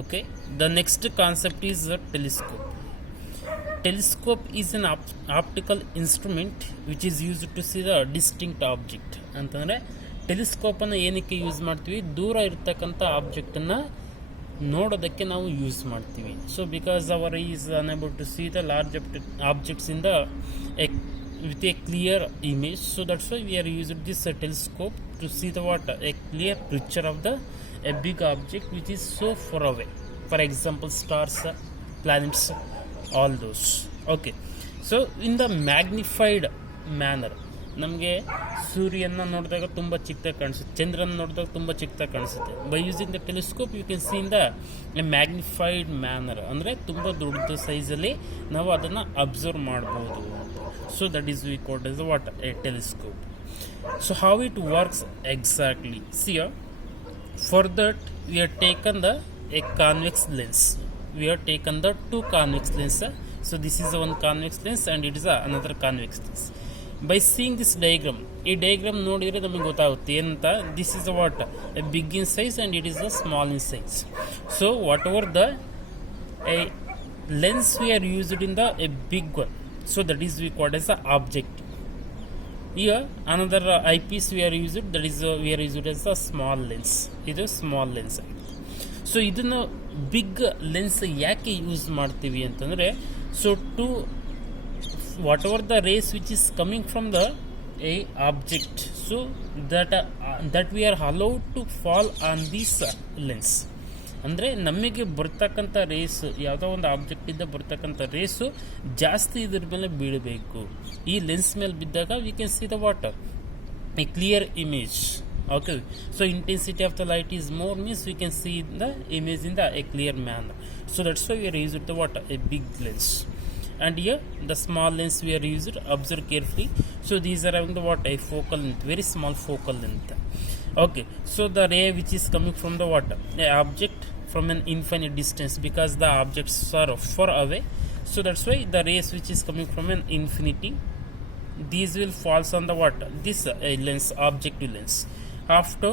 Okay, the next concept is a telescope. Telescope is an optical instrument which is used to see the distinct object. ಅಂತಂದರೆ ಟೆಲಿಸ್ಕೋಪನ್ನು ಏನಕ್ಕೆ ಯೂಸ್ ಮಾಡ್ತೀವಿ? ದೂರ ಇರ್ತಕ್ಕಂಥ ಆಬ್ಜೆಕ್ಟನ್ನು ನೋಡೋದಕ್ಕೆ ನಾವು ಯೂಸ್ ಮಾಡ್ತೀವಿ. So because our is unable to see the large objects in the with a clear image, so that's why we are using this telescope to see the what a clear picture of the a big object which is so far away, for example stars, planets, all those. Okay, so in the magnified manner ನಮಗೆ ಸೂರ್ಯನ ನೋಡಿದಾಗ ತುಂಬ ಚಿಕ್ಕದಾಗಿ ಕಾಣಿಸುತ್ತೆ, ಚಂದ್ರನ ನೋಡಿದಾಗ ತುಂಬ ಚಿಕ್ಕದಾಗಿ ಕಾಣಿಸುತ್ತೆ. By using the telescope you can see in the a magnified manner, ಅಂದರೆ ತುಂಬ ದೊಡ್ಡ ಸೈಜಲ್ಲಿ ನಾವು ಅದನ್ನು ಅಬ್ಸರ್ವ್ ಮಾಡ್ಬೋದು. So that is we called as what a telescope. So how it works exactly? See here, for that we have taken the a convex lens. We have taken the two convex lens. So this is one convex lens and it is another convex lens. By seeing this diagram, ಈ diagram ನೋಡಿದರೆ ನಮಗೆ ಗೊತ್ತಾಗುತ್ತೆ ಏನಂತ. This is what a big in size and it is a small in size. So whatever the a lens we are used in the a big one, so that is we called as the objective. Here another eyepiece we are used, that is we are used as a small lens. ಇದು small lens. So ಇದನ್ನು big lens ಯಾಕೆ use ಮಾಡ್ತೀವಿ ಅಂತಂದರೆ, so to whatever the rays which is coming from the a object, so that we are allowed to fall on this lens. ಅಂದರೆ ನಮಗೆ ಬರ್ತಕ್ಕಂಥ ರೇಸ್, ಯಾವುದೋ ಒಂದು ಆಬ್ಜೆಕ್ಟಿಂದ ಬರ್ತಕ್ಕಂಥ ರೇಸು ಜಾಸ್ತಿ ಇದ್ರ ಮೇಲೆ ಬೀಳಬೇಕು. ಈ ಲೆನ್ಸ್ ಮೇಲೆ ಬಿದ್ದಾಗ we can see the water a clear image. Okay, so intensity of the light is more means we can see the image in the a clear manner. So that's why we are used the water a big lens. And here the small lens we are used. Observe carefully. So these are having the what a focal length, very small focal length. Okay, so the ray which is coming from the water, a object from an infinite distance, because the objects are far away, so that's why the rays which is coming from an infinity, these will falls on the water, this lens, objective lens. After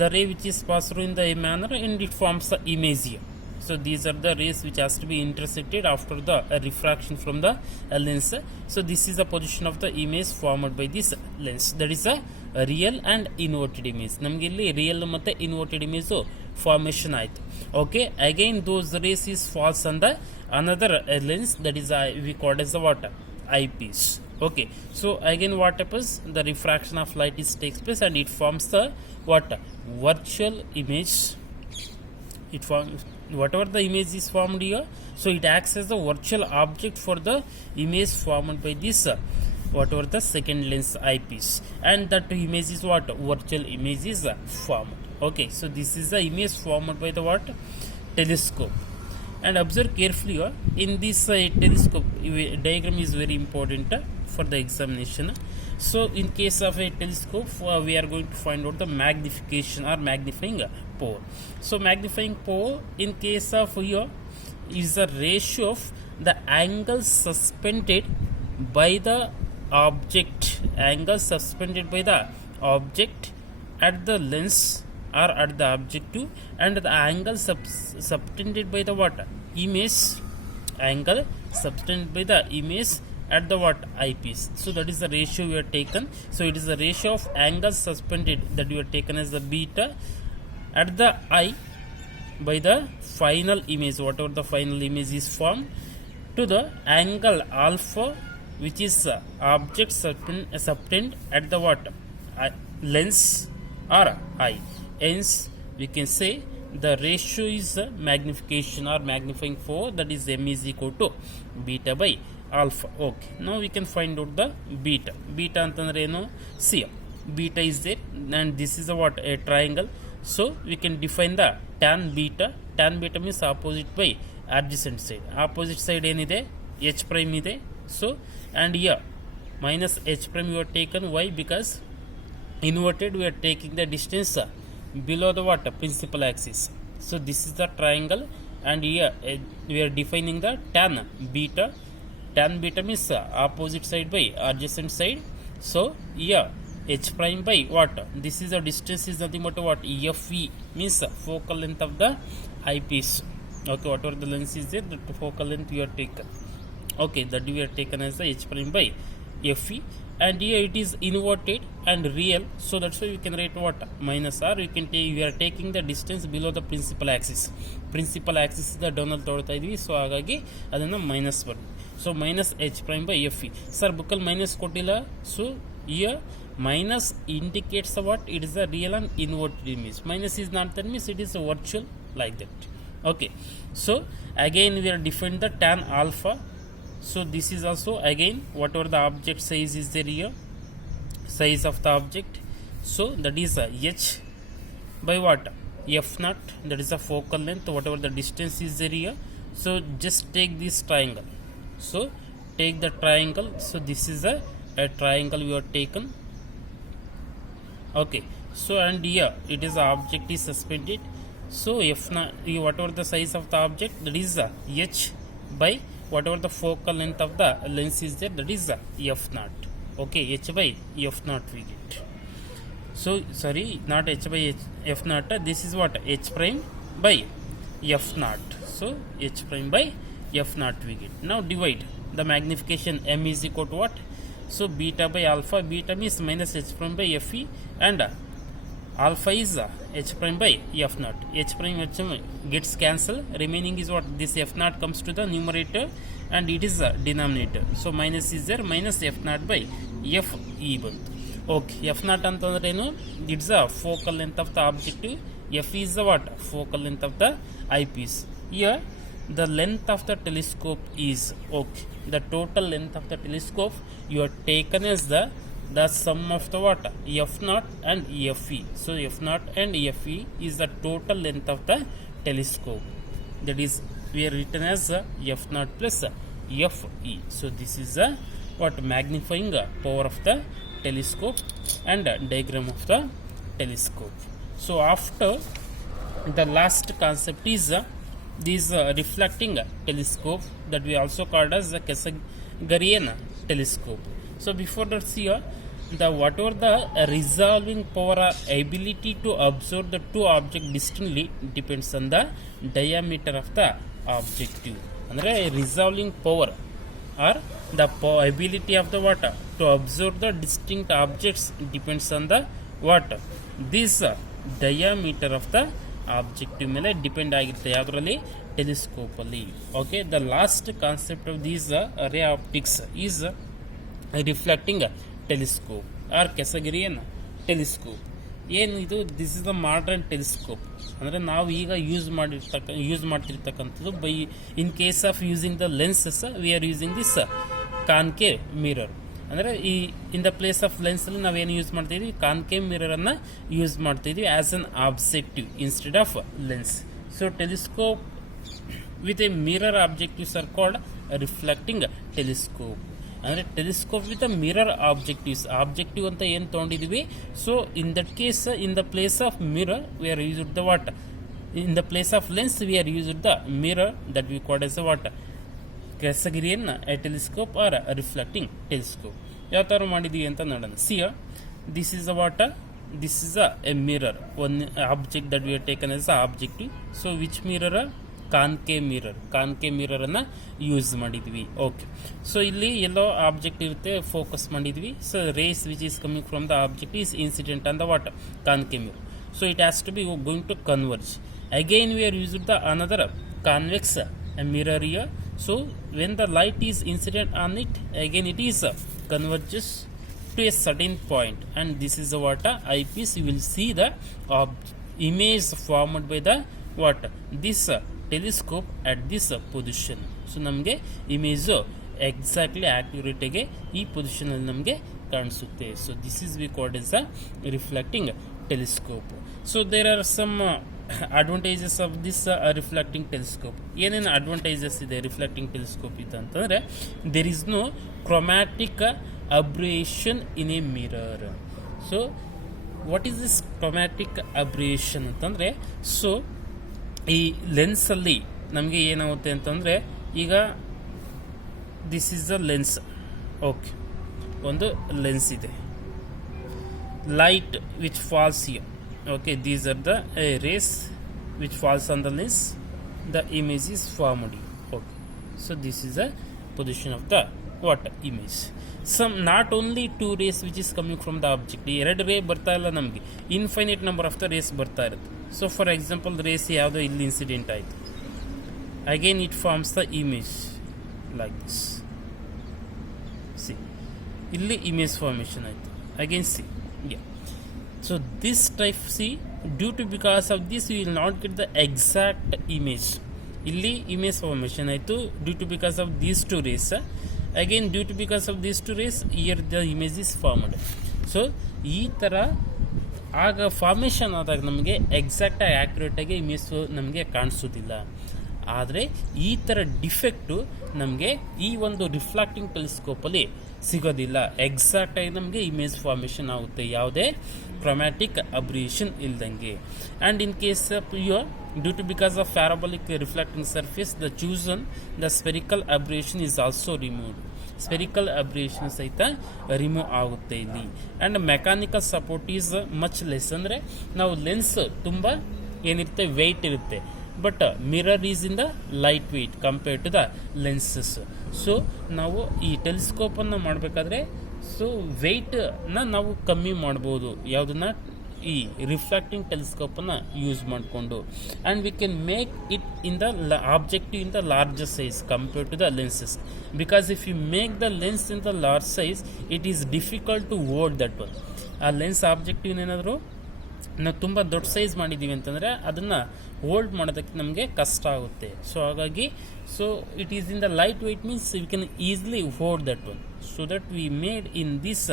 the ray which is passed through in the manner and it forms the image here. So these are the rays which has to be intersected after the refraction from the lens. So this is the position of the image formed by this lens. That is a real and inverted image. ನಮಗೆ ಇಲ್ಲಿ real ಮತ್ತು inverted image formation ಆಯಿತು. Okay, again those rays is falls on the another lens, that is we called as the what eyepiece. Okay, so again what happens, the refraction of light is takes place and it forms the what virtual image. It forms whatever the image is formed here, so it acts as the virtual object for the image formed by this whatever the second lens eyepiece, and that image is what virtual image is formed. Okay, so this is the image formed by the what telescope. And observe carefully here, in this telescope diagram is very important for the examination. So in case of a telescope we are going to find out the magnification or magnifying power. So magnifying power in case of here is the ratio of the angle suspended by the object, angle suspended by the object at the lens or at the objective, and the angle subtended by the what image, angle subtended by the image at the what eyepiece. So that is the ratio we have taken. So it is the ratio of angle suspended that we have taken as the beta at the eye by the final image, whatever the final image is formed, to the angle alpha which is object subtended at the what lens or eye. Hence we can say the ratio is magnification or magnifying power, that is m is equal to beta by alpha. Okay, now we can find out the beta. Beta ಅಂತಂದ್ರೆ ಏನು? See, beta is there and this is a what a triangle. So we can define the tan beta. Tan beta means opposite by adjacent side. Opposite side ಏನಿದೆ? h prime ಇದೆ. So and here minus h prime you are taken. Why? Because inverted we are taking the distance below the what principal axis. So this is the triangle and here we are defining the tan beta. Tan beta means opposite side by adjacent side. So here h prime by what, this is the distance is nothing but what fe means focal length of the eyepiece. Okay, whatever the lens is there, the focal length you are taken. Okay, that we are taken as the h prime by fe, and here it is inverted and real, so that's why you can write what minus r. You can take, you are taking the distance below the principal axis. Principal axis is the ಡೌನಲ್ಲಿ ತಗೊಳ್ತಾ ಇದೀವಿ, ಸೊ ಹಾಗಾಗಿ ಅದನ್ನು ಮೈನಸ್ ಬರುತ್ತೆ. So minus H prime by F E. Sir ಬುಕ್ಕಲ್ಲಿ ಮೈನಸ್ ಕೊಟ್ಟಿಲ್ಲ, so here minus indicates what it is a real and inverted image. Minus is not that means it is a virtual, like that. Okay, so again we are define the tan alpha. So this is also again whatever the object size is there here, size of the object, so that is h by what f naught, that is a focal length, whatever the distance is there here. So just take this triangle, so take the triangle, so this is a triangle we have taken. Okay, so and here it is the object is suspended, so f naught, whatever the size of the object, that is h by whatever the focal length of the lens is there, that is f naught. Okay, h by f naught we get. So sorry, not h by f naught, this is what h prime by f naught. So h prime by f naught we get. Now divide the magnification, m is equal to what, so beta by alpha, beta means minus h prime by fe, and alpha is h prime by f naught. H prime gets cancelled, remaining is what, this f naught comes to the numerator and it is the denominator. So minus is there, minus f naught by f e ಬಂತು. Okay, f naught ಅಂತಂದ್ರೆ ಏನು, it's the focal length of the objective, f is the what, focal length of the eyepiece. Here the length of the telescope is, okay, the total length of the telescope you are taken as the sum of the what, f naught and fe. So f naught and fe is the total length of the telescope, that is we are written as f naught plus fe. So this is the what, magnifying power of the telescope and diagram of the telescope. So after the last concept is this reflecting telescope, that we also called as the Cassegrain telescope. So before that, here the whatever the resolving power or ability to observe the two objects distantly depends on the diameter of the objective. Andre resolving power or the ability of the what, to observe the distinct objects depends on the what, this diameter of the objective ಮೇಲೆ depend ಆಗಿರುತ್ತೆ, ಯಾವುದರಲ್ಲಿ, telescope ಅಲ್ಲಿ. Okay, the last concept of these ray optics is reflecting telescope or Cassegrainian telescope. ಏನು ಇದು, this is the modern telescope. ಅಂದರೆ ನಾವು ಈಗ use ಮಾಡ್ತಿರ್ತಕ್ಕಂಥದ್ದು by in case of using the lenses we are using this concave mirror. ಅಂದರೆ ಈ in the place of ಲೆನ್ಸಲ್ಲಿ ನಾವೇನು ಯೂಸ್ ಮಾಡ್ತಿದ್ವಿ, ಕಾನ್ಕೇವ್ ಮಿರರನ್ನು ಯೂಸ್ ಮಾಡ್ತಿದ್ವಿ as an objective instead of lens. So telescope with a mirror objectives are called reflecting telescope. ಅಂದರೆ telescope with a mirror objectives, objective ಅಂತ ಏನು ತೊಗೊಂಡಿದ್ವಿ, so in that case in the place of mirror we are used the what, in the place of lens we are used the mirror, that we called as the what, Cassegrain a telescope or a reflecting telescope. ಯಾವ ಥರ ಮಾಡಿದ್ದೀವಿ ಅಂತ ನೋಡೋಣ. See this is a what, this is a mirror, one object that we are taken as a objective. So which mirror, concave mirror, concave ಮಿರರನ್ನು use ಮಾಡಿದ್ವಿ. Okay, so ಇಲ್ಲಿ ಎಲ್ಲೋ object ಇರುತ್ತೆ, ಫೋಕಸ್ ಮಾಡಿದ್ವಿ. So rays which is coming from the object is incident on the what, concave mirror. So it has to be going to converge. Again we are used the another convex mirror here. So when the light is incident on it, again it is converges to a certain point, and this is the what, eyepiece. You will see the image formed by the what, this telescope at this position. So ನಮಗೆ image exactly ಆಕ್ಯುರೇಟಾಗಿ ಈ ಪೊಸಿಷನಲ್ಲಿ ನಮಗೆ ಕಾಣಿಸುತ್ತೆ. So this is we called as a reflecting telescope. So there are some advantages of this reflecting telescope. ಏನೇನು advantages ಇದೆ reflecting telescope ಇದು ಅಂತಂದರೆ, there is no chromatic aberration in a mirror. So what is this chromatic aberration ಅಂತಂದರೆ, so ಈ ಲೆನ್ಸಲ್ಲಿ ನಮಗೆ ಏನಾಗುತ್ತೆ ಅಂತಂದರೆ, ಈಗ this is the lens. Okay, ಒಂದು ಲೆನ್ಸ್ ಇದೆ, light which falls here. Okay, these are the rays which falls on the lens, the image is formed. Okay, so this is the position of the what image. Some not only two rays which is coming from the object, ಎರಡು ರೇ ಬರ್ತಾ ಇಲ್ಲ ನಮಗೆ, infinite number of the rays ಬರ್ತಾ ಇರುತ್ತೆ. So for example race ಯಾವುದೋ ಇಲ್ಲಿ incident ಆಯಿತು, again it forms the image like this. See, ಇಲ್ಲಿ ಇಮೇಜ್ ಫಾರ್ಮೇಷನ್ ಆಯಿತು, again see. So this type, see, due to because of this we will not get the exact image. Illi image formation ಆಯಿತು due to because of these two rays. Again due to because of these two rays here the image is formed. So ಈ ಥರ ಆಗ ಫಾರ್ಮೇಷನ್ ಆದಾಗ ನಮಗೆ ಎಕ್ಸಾಕ್ಟಾಗಿ ಆ್ಯಕ್ಯುರೇಟಾಗಿ ಇಮೇಜ್ ನಮಗೆ ಕಾಣಿಸೋದಿಲ್ಲ. ಆದರೆ ಈ ಥರ ಡಿಫೆಕ್ಟು ನಮಗೆ ಈ ಒಂದು ರಿಫ್ಲೆಕ್ಟಿಂಗ್ ಟೆಲಿಸ್ಕೋಪಲ್ಲಿ ಸಿಗೋದಿಲ್ಲ. ಎಕ್ಸಾಕ್ಟಾಗಿ ನಮಗೆ ಇಮೇಜ್ ಫಾರ್ಮೇಷನ್ ಆಗುತ್ತೆ, ಯಾವುದೇ ಕ್ರೊಮ್ಯಾಟಿಕ್ ಅಬ್ರಿಯೇಷನ್ ಇಲ್ದಂಗೆ. And in case of your due to because of parabolic reflecting surface the chosen the spherical aberration is also removed. Spherical aberration ಸಹಿತ ರಿಮೂವ್ ಆಗುತ್ತೆ ಇಲ್ಲಿ. And mechanical support is much less. ಅಂದರೆ ನಾವು lens ತುಂಬ ಏನಿರುತ್ತೆ, weight ಇರುತ್ತೆ, but mirror is in the light weight compare to the lenses. So ನಾವು ಈ ಟೆಲಿಸ್ಕೋಪನ್ನು ಮಾಡಬೇಕಾದ್ರೆ ಸೊ ವೆಯ್ಟನ್ನ ನಾವು ಕಮ್ಮಿ ಮಾಡ್ಬೋದು, ಯಾವುದನ್ನ ಈ ರಿಫ್ಲೆಕ್ಟಿಂಗ್ ಟೆಲಿಸ್ಕೋಪನ್ನು ಯೂಸ್ ಮಾಡಿಕೊಂಡು. And we can make it in the objective in the larger size compare to the lenses. Because if you make the lens in the large size it is difficult to hold that one. ಆ lens ಆಬ್ಜೆಕ್ಟಿವ್ನೇನಾದರೂ ನಾವು ತುಂಬ ದೊಡ್ಡ ಸೈಜ್ ಮಾಡಿದ್ದೀವಿ ಅಂತಂದರೆ ಅದನ್ನು ಹೋಲ್ಡ್ ಮಾಡೋದಕ್ಕೆ ನಮಗೆ ಕಷ್ಟ ಆಗುತ್ತೆ. ಸೊ ಹಾಗಾಗಿ so it is in the light weight means we can easily hold that one. So that we made in this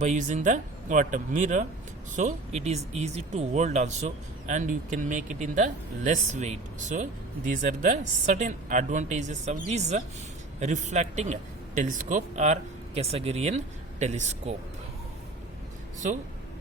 by using the what mirror, so it is easy to hold also, and you can make it in the less weight. So these are the certain advantages of this reflecting telescope or Cassegrain telescope. So